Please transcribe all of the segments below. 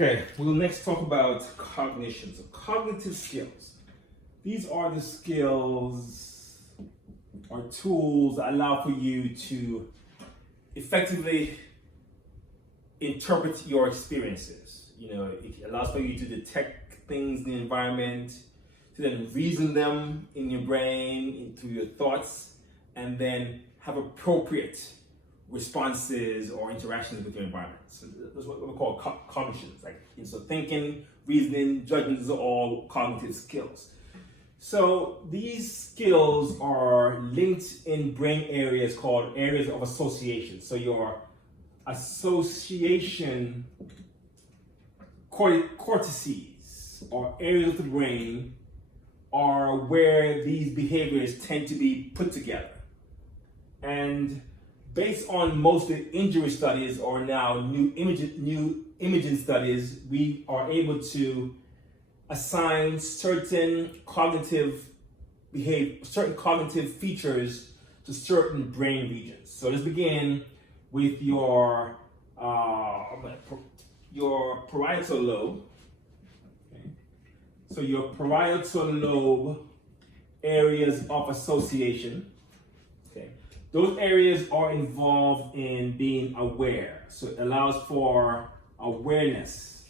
Okay, we'll next talk about cognition. So cognitive skills. These are the skills or tools that allow for you to effectively interpret your experiences. You know, it allows for you to detect things in the environment, to then reason them in your brain, through your thoughts, and then have appropriate responses or interactions with your environment. So that's what we call cognitions. So thinking, reasoning, judgment, these are all cognitive skills. So these skills are linked in brain areas called areas of association. So your association cortices or areas of the brain are where these behaviors tend to be put together. And based on most of the injury studies or now new imaging studies, we are able to assign certain cognitive features to certain brain regions. So let's begin with your parietal lobe. Okay. So your parietal lobe areas of association. Okay. Those areas are involved in being aware. So it allows for awareness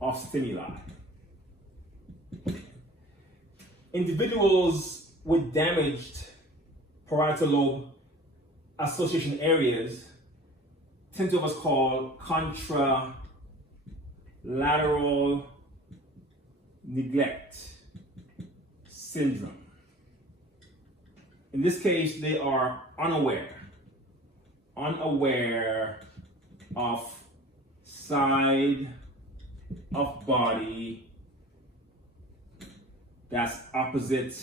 of stimuli. Individuals with damaged parietal lobe association areas tend to what's called Contra lateral neglect syndrome. In this case, they are unaware of side of body that's opposite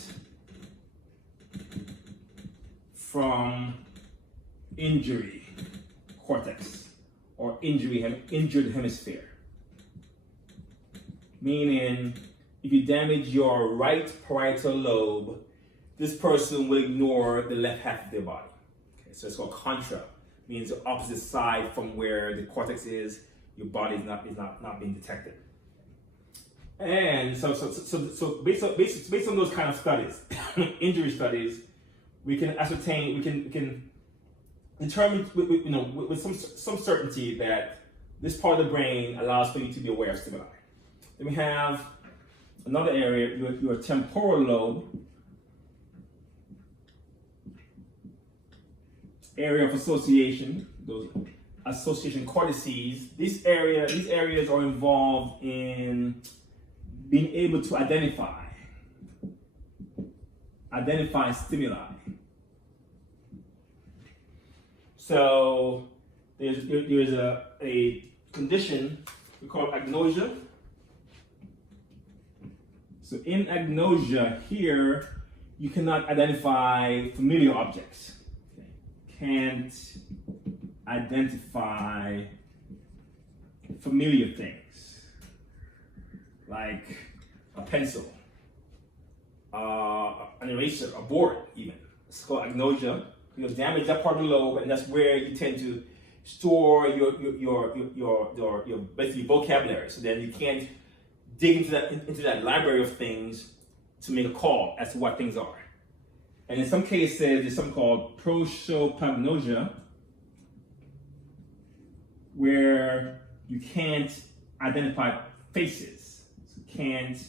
from injury cortex or injured hemisphere. Meaning, if you damage your right parietal lobe, this person will ignore the left half of their body. Okay, so it's called contra, means the opposite side from where the cortex is. Your body is not being detected. And so based on those kind of studies, injury studies, we can ascertain, we can determine with some certainty that this part of the brain allows for you to be aware of stimuli. Then we have another area, your temporal lobe, area of association, those association cortices. These areas are involved in being able to identify stimuli. So there's a condition we call agnosia. So in agnosia here, you cannot identify familiar objects. Can't identify familiar things like a pencil, an eraser, a board even. It's called agnosia. You have damaged that part of the lobe, and that's where you tend to store your basically vocabulary. So then you can't dig into that library of things to make a call as to what things are. And in some cases, there's something called prosopagnosia, where you can't identify faces. So you can't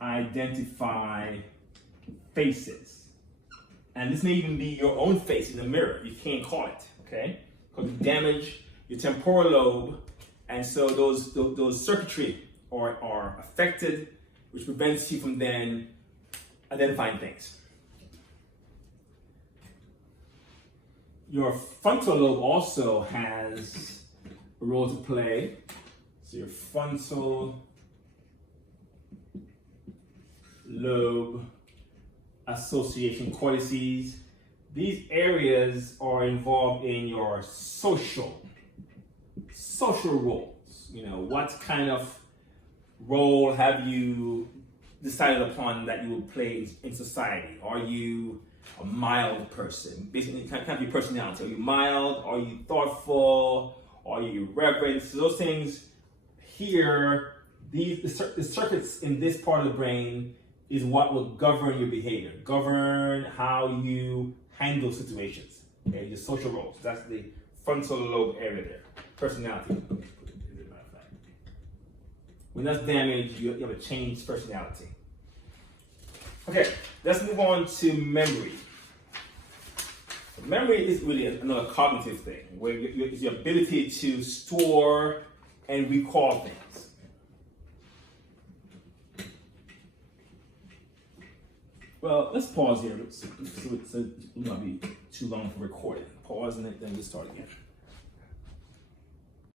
identify faces. And this may even be your own face in the mirror. You can't call it, okay? Because you damage your temporal lobe, and so those circuitry are affected, which prevents you from then identifying things. Your frontal lobe also has a role to play. So your frontal lobe association cortices. These areas are involved in your social roles. You know, what kind of role have you decided upon that you will play in society? Are you a mild person? Basically, kind of your personality. Are you mild? Are you thoughtful? Are you irreverent? So those things here, the circuits in this part of the brain is what will govern your behavior, govern how you handle situations, okay, your social roles. That's the frontal lobe area there, personality. When that's damaged, you have a changed personality. Okay, let's move on to memory. Memory is really another cognitive thing, where it's your ability to store and recall things. Well, let's pause here so it will not be too long for recording. Pause and then we'll start again.